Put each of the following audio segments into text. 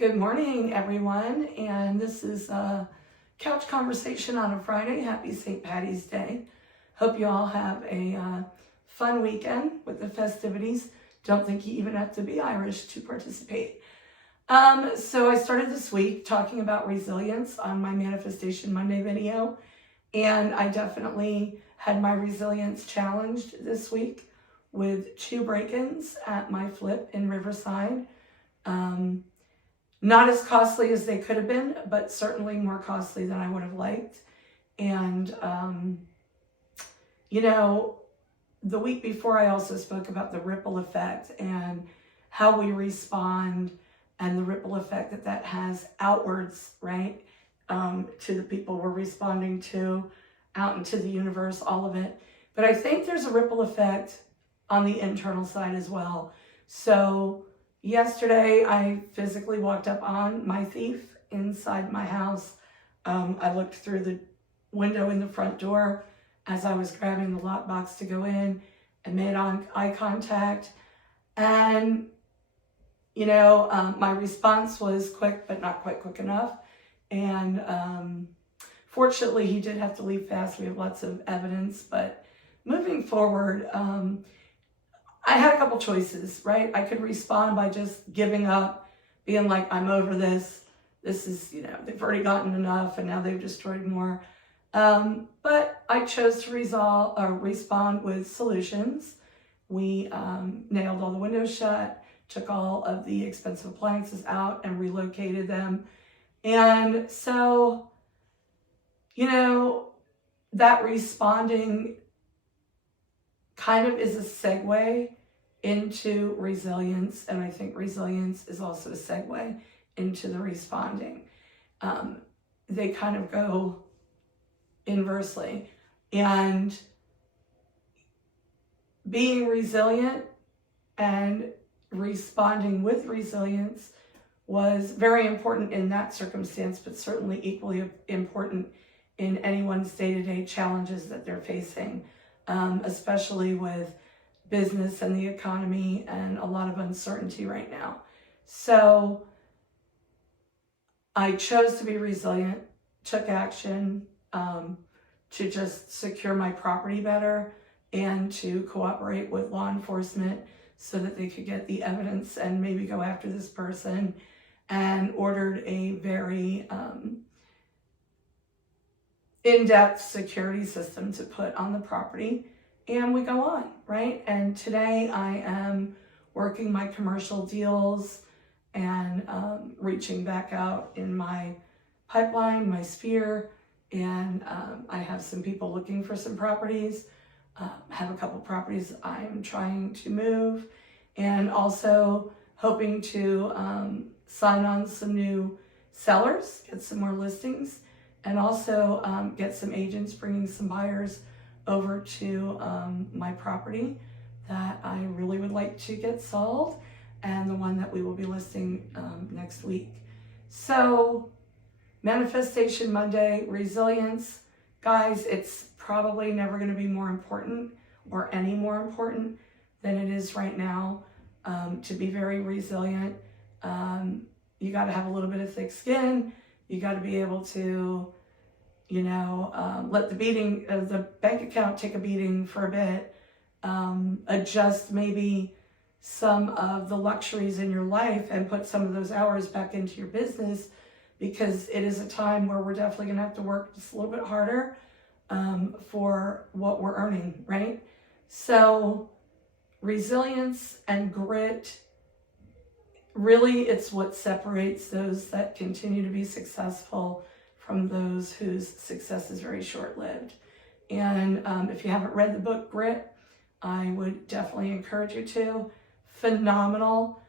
Good morning, everyone, and this is a couch conversation on a Friday. Happy St. Patty's Day. Hope you all have a fun weekend with the festivities. Don't think you even have to be Irish to participate. So I started this week talking about resilience on my Manifestation Monday video, and I definitely had my resilience challenged this week with 2 break-ins at my flip in Riverside. Not as costly as they could have been, but certainly more costly than I would have liked. And, the week before I also spoke about the ripple effect and how we respond and the ripple effect that has outwards, right? To the people we're responding to, out into the universe, all of it. But I think there's a ripple effect on the internal side as well. So yesterday, I physically walked up on my thief inside my house. I looked through the window in the front door as I was grabbing the lockbox to go in and made eye contact. And, my response was quick, but not quite quick enough. And fortunately, he did have to leave fast. We have lots of evidence. But moving forward, I had a couple choices, right? I could respond by just giving up, being like, I'm over this. This is, they've already gotten enough and now they've destroyed more. But I chose to respond with solutions. We nailed all the windows shut, took all of the expensive appliances out and relocated them. And so, that responding kind of is a segue into resilience, and I think resilience is also a segue into the responding. They kind of go inversely, and being resilient and responding with resilience was very important in that circumstance, but certainly equally important in anyone's day-to-day challenges that they're facing. Especially with business and the economy and a lot of uncertainty right now. So I chose to be resilient, took action to just secure my property better and to cooperate with law enforcement so that they could get the evidence and maybe go after this person, and ordered a very in-depth security system to put on the property, and we go on, right? And today I am working my commercial deals and reaching back out in my pipeline, my sphere, and I have some people looking for some properties. Have a couple properties I'm trying to move, and also hoping to sign on some new sellers, get some more listings, and also get some agents bringing some buyers over to my property that I really would like to get sold, and the one that we will be listing next week. So Manifestation Monday, resilience. Guys, it's probably never going to be more important or any more important than it is right now to be very resilient. You got to have a little bit of thick skin. You got to be able to, let the bank account take a beating for a bit, adjust maybe some of the luxuries in your life and put some of those hours back into your business, because it is a time where we're definitely going to have to work just a little bit harder for what we're earning, right? So resilience and grit, really, it's what separates those that continue to be successful from those whose success is very short-lived. And if you haven't read the book Grit, I would definitely encourage you to. Phenomenal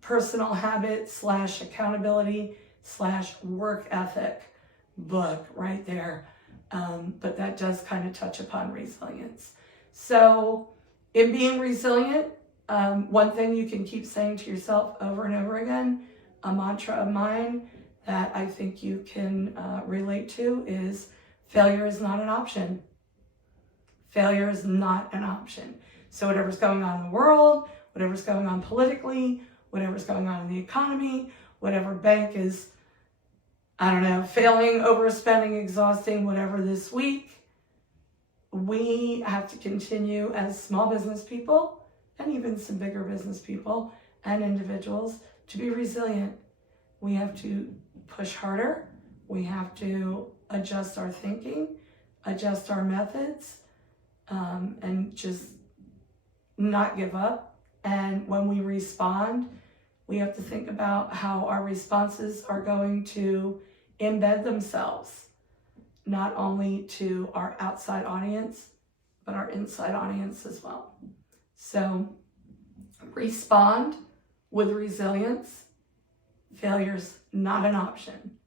personal habit / accountability / work ethic book right there. But that does kind of touch upon resilience. So in being resilient, one thing you can keep saying to yourself over and over again, a mantra of mine that I think you can relate to is, failure is not an option. Failure is not an option. So whatever's going on in the world, whatever's going on politically, whatever's going on in the economy, whatever bank is, I don't know, failing, overspending, exhausting, whatever this week. We have to continue as small business people and even some bigger business people and individuals to be resilient. We have to push harder. We have to adjust our thinking, adjust our methods, and just not give up. And when we respond, we have to think about how our responses are going to embed themselves, not only to our outside audience, but our inside audience as well. So respond with resilience. Failure's not an option.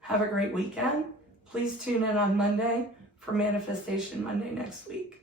Have a great weekend. Please tune in on Monday for Manifestation Monday next week.